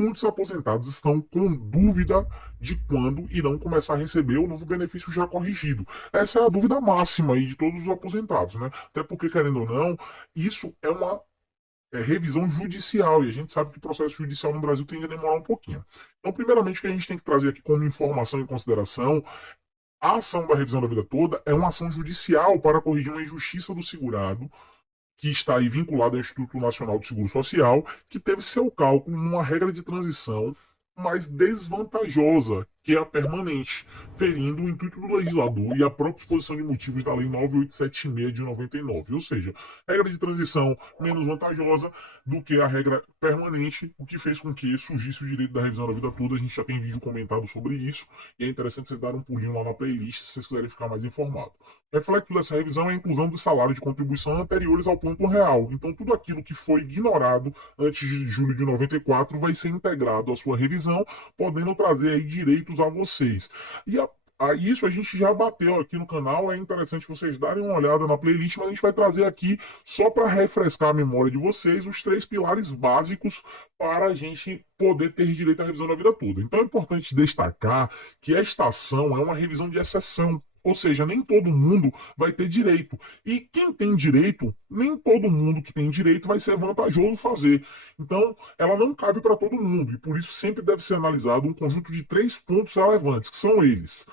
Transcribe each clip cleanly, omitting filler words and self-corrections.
muitos aposentados estão com dúvida de quando irão começar a receber o novo benefício já corrigido. Essa é a dúvida máxima aí de todos os aposentados, né? Até porque, querendo ou não, isso é uma revisão judicial, e a gente sabe que o processo judicial no Brasil tende a demorar um pouquinho. Então, primeiramente, o que a gente tem que trazer aqui como informação em consideração, a ação da revisão da vida toda é uma ação judicial para corrigir uma injustiça do segurado, que está aí vinculado ao Instituto Nacional do Seguro Social, que teve seu cálculo numa regra de transição mais desvantajosa que a permanente, ferindo o intuito do legislador e a própria exposição de motivos da Lei 9876 de 99. Ou seja, regra de transição menos vantajosa do que a regra permanente, o que fez com que surgisse o direito da revisão da vida toda. A gente já tem vídeo comentado sobre isso e é interessante vocês darem um pulinho lá na playlist se vocês quiserem ficar mais informados. Reflexo dessa revisão é a inclusão dos salários de contribuição anteriores ao ponto real. Então, tudo aquilo que foi ignorado antes de julho de 94 vai ser integrado à sua revisão, podendo trazer aí direitos a vocês. E isso a gente já bateu aqui no canal, é interessante vocês darem uma olhada na playlist, mas a gente vai trazer aqui, só para refrescar a memória de vocês, os 3 pilares básicos para a gente poder ter direito à revisão da vida toda. Então é importante destacar que esta ação é uma revisão de exceção. Ou seja, nem todo mundo vai ter direito. E quem tem direito, nem todo mundo que tem direito vai ser vantajoso fazer. Então, ela não cabe para todo mundo. E por isso sempre deve ser analisado um conjunto de 3 pontos relevantes, que são eles.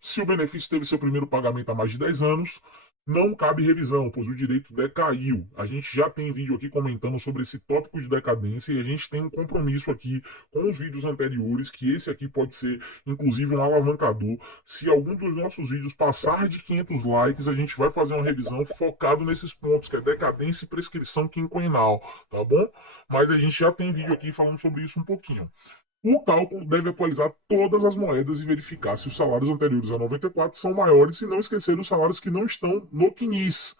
Se o benefício teve seu primeiro pagamento há mais de 10 anos, não cabe revisão, pois o direito decaiu. A gente já tem vídeo aqui comentando sobre esse tópico de decadência e a gente tem um compromisso aqui com os vídeos anteriores, que esse aqui pode ser, inclusive, um alavancador. Se algum dos nossos vídeos passar de 500 likes, a gente vai fazer uma revisão focado nesses pontos, que é decadência e prescrição quinquenal, tá bom? Mas a gente já tem vídeo aqui falando sobre isso um pouquinho. O cálculo deve atualizar todas as moedas e verificar se os salários anteriores a 94 são maiores e não esquecer os salários que não estão no CNIS.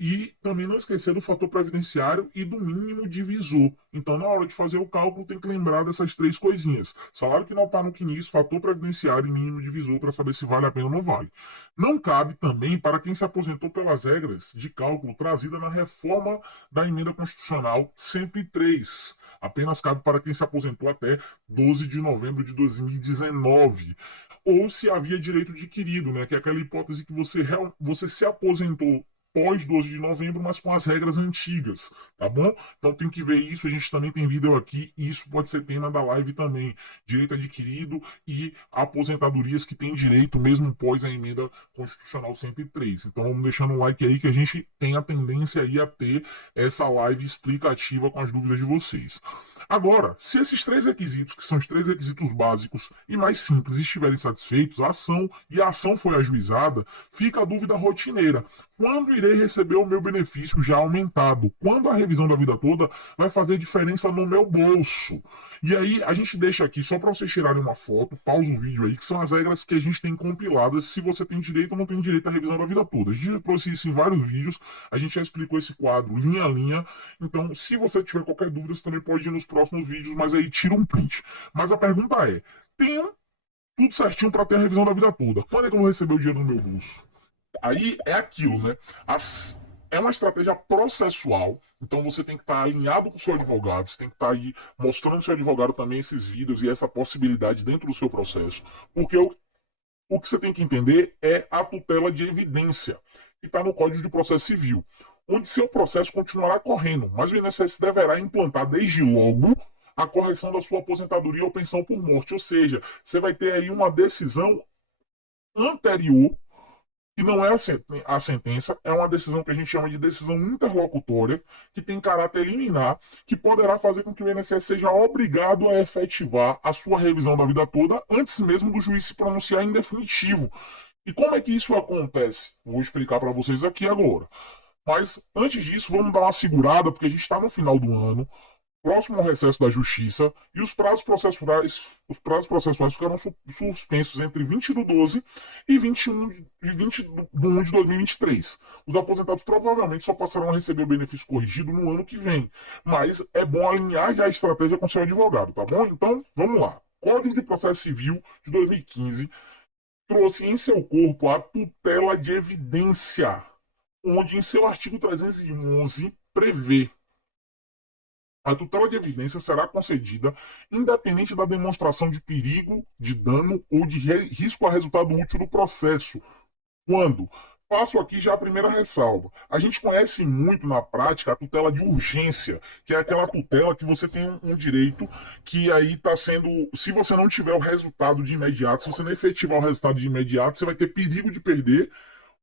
E também não esquecer do fator previdenciário e do mínimo divisor. Então, na hora de fazer o cálculo, tem que lembrar dessas 3 coisinhas. Salário que não está no CNIS, fator previdenciário e mínimo divisor para saber se vale a pena ou não vale. Não cabe também para quem se aposentou pelas regras de cálculo trazida na reforma da emenda constitucional 103. Apenas cabe para quem se aposentou até 12 de novembro de 2019. Ou se havia direito adquirido, né? Que é aquela hipótese que você se aposentou pós 12 de novembro, mas com as regras antigas, tá bom? Então tem que ver isso, a gente também tem vídeo aqui, e isso pode ser tema da live também. Direito adquirido e aposentadorias que têm direito mesmo pós a emenda constitucional 103. Então vamos deixando um like aí que a gente tem a tendência aí a ter essa live explicativa com as dúvidas de vocês. Agora, se esses 3 requisitos, que são os 3 requisitos básicos e mais simples, estiverem satisfeitos, a ação foi ajuizada, fica a dúvida rotineira. Quando irei receber o meu benefício já aumentado? Quando a revisão da vida toda vai fazer diferença no meu bolso? E aí a gente deixa aqui só para vocês tirarem uma foto, pausa o vídeo aí, que são as regras que a gente tem compiladas se você tem direito ou não tem direito à revisão da vida toda. A gente já trouxe isso em vários vídeos, a gente já explicou esse quadro linha a linha. Então, se você tiver qualquer dúvida, você também pode ir nos próximos vídeos, mas aí tira um print. Mas a pergunta é: tenho tudo certinho para ter a revisão da vida toda. Quando é que eu vou receber o dinheiro no meu bolso? Aí é aquilo, né? É uma estratégia processual, então você tem que estar alinhado com o seu advogado, você tem que estar aí mostrando ao seu advogado também esses vídeos e essa possibilidade dentro do seu processo, porque o que você tem que entender é a tutela de evidência, que está no Código de Processo Civil, onde seu processo continuará correndo, mas o INSS deverá implantar desde logo a correção da sua aposentadoria ou pensão por morte, ou seja, você vai ter aí uma decisão anterior que não é a sentença, é uma decisão que a gente chama de decisão interlocutória, que tem caráter liminar, que poderá fazer com que o INSS seja obrigado a efetivar a sua revisão da vida toda antes mesmo do juiz se pronunciar em definitivo. E como é que isso acontece? Vou explicar para vocês aqui agora. Mas antes disso, vamos dar uma segurada, porque a gente está no final do ano, próximo ao recesso da Justiça, e os prazos processuais ficaram suspensos entre 20 do 12 e 20 do 1 de 2023. Os aposentados provavelmente só passarão a receber o benefício corrigido no ano que vem, mas é bom alinhar já a estratégia com seu advogado, tá bom? Então, vamos lá. Código de Processo Civil de 2015 trouxe em seu corpo a tutela de evidência, onde em seu artigo 311 prevê A tutela de evidência será concedida independente da demonstração de perigo, de dano ou de risco a resultado útil do processo. Quando? Faço aqui já a primeira ressalva. A gente conhece muito na prática a tutela de urgência, que é aquela tutela que você tem um direito que aí está sendo. Se você não tiver o resultado de imediato, se você não efetivar o resultado de imediato, você vai ter perigo de perder,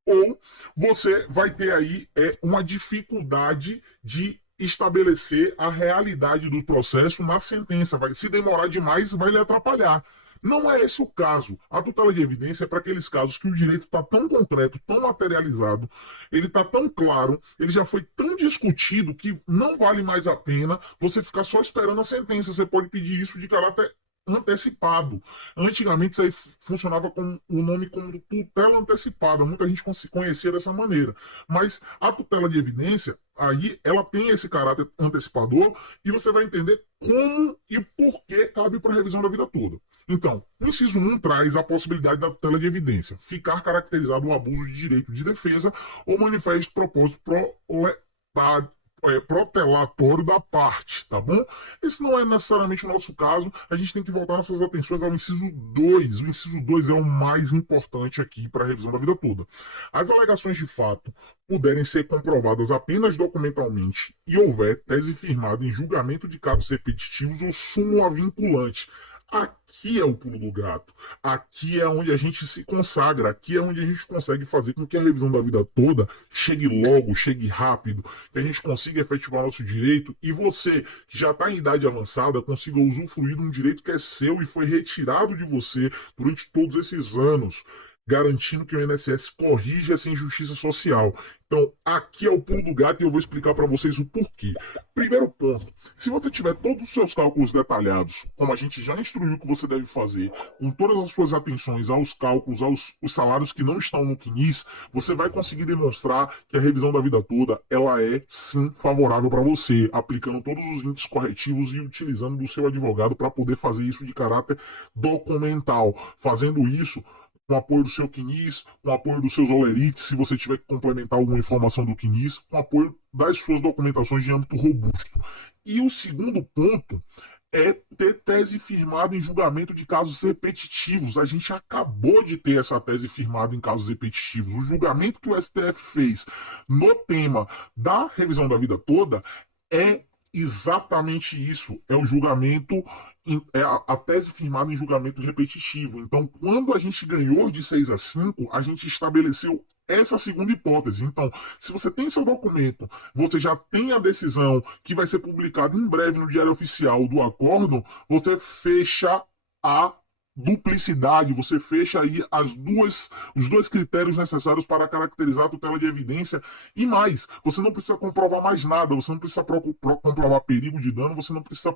ou você vai ter aí uma dificuldade de estabelecer a realidade do processo na sentença. Vai se demorar demais, vai lhe atrapalhar. Não é esse o caso. A tutela de evidência é para aqueles casos que o direito está tão concreto, tão materializado, ele está tão claro, ele já foi tão discutido que não vale mais a pena você ficar só esperando a sentença. Você pode pedir isso de caráter antecipado. Antigamente isso aí funcionava com o nome como tutela antecipada, muita gente conhecia dessa maneira. Mas a tutela de evidência, aí ela tem esse caráter antecipador e você vai entender como e por que cabe para a revisão da vida toda. Então, o inciso 1 traz a possibilidade da tutela de evidência, ficar caracterizado o abuso de direito de defesa ou manifesto propósito protelatório da parte, tá bom? Esse não é necessariamente o nosso caso, a gente tem que voltar nossas atenções ao inciso 2. O inciso 2 é o mais importante aqui para a revisão da vida toda. As alegações de fato puderem ser comprovadas apenas documentalmente e houver tese firmada em julgamento de casos repetitivos ou súmula vinculante. Aqui é o pulo do gato. Aqui é onde a gente se consagra. Aqui é onde a gente consegue fazer com que a revisão da vida toda chegue logo, chegue rápido, que a gente consiga efetivar nosso direito e você, que já está em idade avançada, consiga usufruir de um direito que é seu e foi retirado de você durante todos esses anos, garantindo que o INSS corrija essa injustiça social. Então, aqui é o pulo do gato e eu vou explicar para vocês o porquê. Primeiro ponto, se você tiver todos os seus cálculos detalhados, como a gente já instruiu que você deve fazer, com todas as suas atenções aos cálculos, aos os salários que não estão no CNIS, você vai conseguir demonstrar que a revisão da vida toda, ela é sim favorável para você, aplicando todos os índices corretivos e utilizando do seu advogado para poder fazer isso de caráter documental. Fazendo isso com apoio do seu CNIS, com apoio dos seus olerites, se você tiver que complementar alguma informação do CNIS, com apoio das suas documentações de âmbito robusto. E o segundo ponto é ter tese firmada em julgamento de casos repetitivos. A gente acabou de ter essa tese firmada em casos repetitivos. O julgamento que o STF fez no tema da revisão da vida toda é exatamente isso. É o julgamento, é a tese firmada em julgamento repetitivo. Então, quando a gente ganhou de 6-5, a gente estabeleceu essa segunda hipótese. Então, se você tem seu documento, você já tem a decisão que vai ser publicada em breve no Diário Oficial do Acórdão, você fecha a duplicidade, você fecha aí os dois critérios necessários para caracterizar a tutela de evidência e mais, você não precisa comprovar mais nada, você não precisa comprovar perigo de dano, você não precisa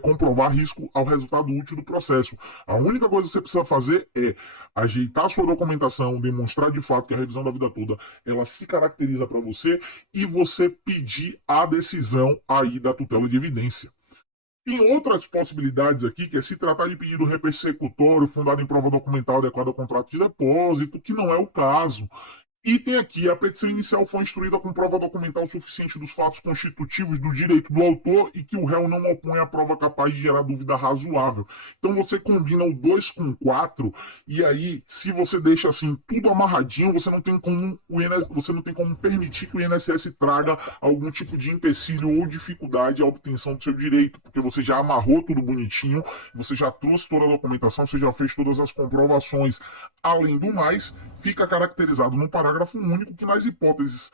comprovar risco ao resultado útil do processo. A única coisa que você precisa fazer é ajeitar a sua documentação, demonstrar de fato que a revisão da vida toda ela se caracteriza para você e você pedir a decisão aí da tutela de evidência. Tem outras possibilidades aqui, que é se tratar de pedido repersecutório fundado em prova documental adequada ao contrato de depósito, que não é o caso. E tem aqui, a petição inicial foi instruída com prova documental suficiente dos fatos constitutivos do direito do autor e que o réu não opõe a prova capaz de gerar dúvida razoável. Então você combina o 2 com 4 e aí, se você deixa assim tudo amarradinho, você não tem como você não tem como permitir que o INSS traga algum tipo de empecilho ou dificuldade à obtenção do seu direito, porque você já amarrou tudo bonitinho, você já trouxe toda a documentação, você já fez todas as comprovações. Além do mais, fica caracterizado num parágrafo único que nas hipóteses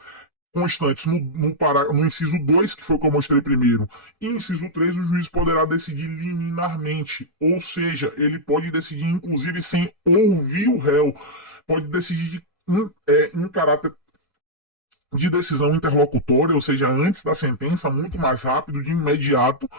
constantes no inciso 2, que foi o que eu mostrei primeiro, e inciso 3, o juiz poderá decidir liminarmente, ou seja, ele pode decidir inclusive sem ouvir o réu, pode decidir em caráter de decisão interlocutória, ou seja, antes da sentença, muito mais rápido, de imediato,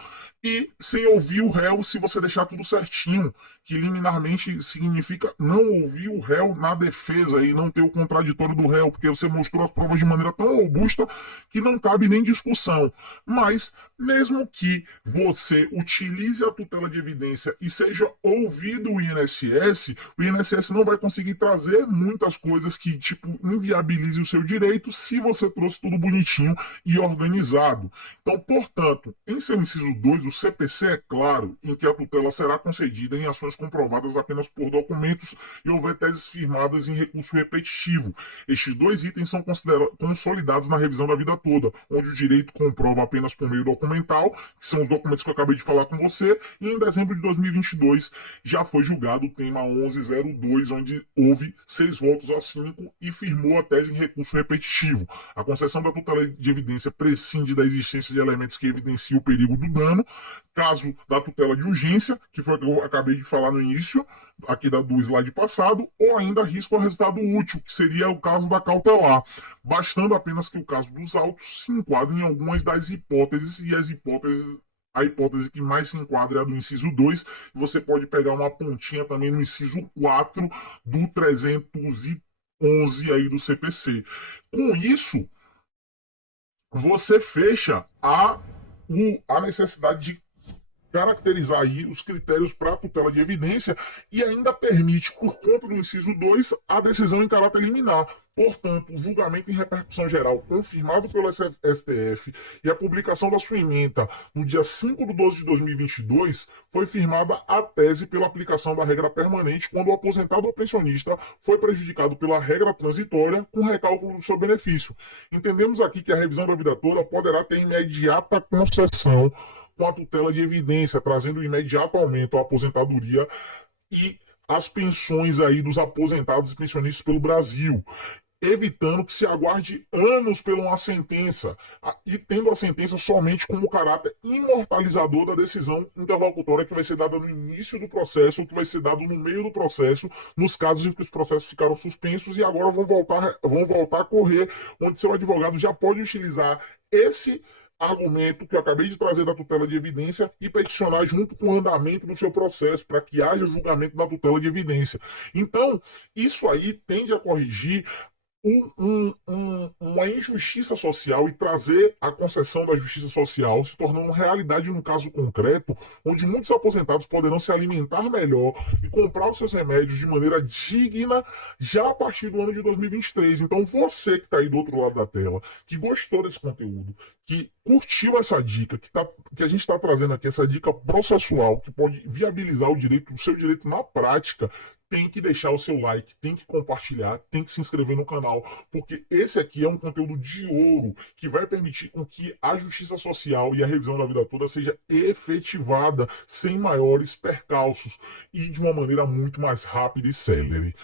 e sem ouvir o réu se você deixar tudo certinho, que liminarmente significa não ouvir o réu na defesa e não ter o contraditório do réu, porque você mostrou as provas de maneira tão robusta que não cabe nem discussão. Mas, mesmo que você utilize a tutela de evidência e seja ouvido o INSS não vai conseguir trazer muitas coisas que, tipo, inviabilize o seu direito se você trouxe tudo bonitinho e organizado. Então, portanto, em seu inciso 2, o CPC é claro em que a tutela será concedida em ações comprovadas apenas por documentos e houver teses firmadas em recurso repetitivo. Estes dois itens são consolidados na revisão da vida toda, onde o direito comprova apenas por meio documental, que são os documentos que eu acabei de falar com você, e em dezembro de 2022 já foi julgado o tema 1102, onde houve 6 votos a 5 e firmou a tese em recurso repetitivo. A concessão da tutela de evidência prescinde da existência de elementos que evidenciam o perigo do dano, caso da tutela de urgência, que foi o que eu acabei de falar no início, aqui do slide passado, ou ainda risco ao resultado útil, que seria o caso da cautelar, bastando apenas que o caso dos autos se enquadre em algumas das hipóteses, e a hipótese que mais se enquadra é a do inciso 2, e você pode pegar uma pontinha também no inciso 4 do 311 aí do CPC. Com isso, você fecha a necessidade de caracterizar aí os critérios para a tutela de evidência e ainda permite, por conta do inciso 2, a decisão em caráter liminar. Portanto, o julgamento em repercussão geral confirmado pelo STF e a publicação da sua ementa no dia 5 de 12 de 2022 foi firmada a tese pela aplicação da regra permanente quando o aposentado ou pensionista foi prejudicado pela regra transitória com recálculo do seu benefício. Entendemos aqui que a revisão da vida toda poderá ter imediata concessão com a tutela de evidência, trazendo imediato aumento à aposentadoria e as pensões aí dos aposentados e pensionistas pelo Brasil, evitando que se aguarde anos por uma sentença e tendo a sentença somente como caráter imortalizador da decisão interlocutória que vai ser dada no início do processo ou que vai ser dado no meio do processo, nos casos em que os processos ficaram suspensos e agora vão voltar a correr, onde seu advogado já pode utilizar esse argumento que eu acabei de trazer da tutela de evidência e peticionar junto com o andamento do seu processo para que haja julgamento da tutela de evidência. Então, isso aí tende a corrigir uma injustiça social e trazer a concessão da justiça social, se tornando realidade num caso concreto, onde muitos aposentados poderão se alimentar melhor e comprar os seus remédios de maneira digna já a partir do ano de 2023. Então, você que está aí do outro lado da tela, que gostou desse conteúdo, que curtiu essa dica, que a gente está trazendo aqui, essa dica processual, que pode viabilizar o seu direito na prática, tem que deixar o seu like, tem que compartilhar, tem que se inscrever no canal, porque esse aqui é um conteúdo de ouro que vai permitir com que a justiça social e a revisão da vida toda seja efetivada sem maiores percalços e de uma maneira muito mais rápida e célere.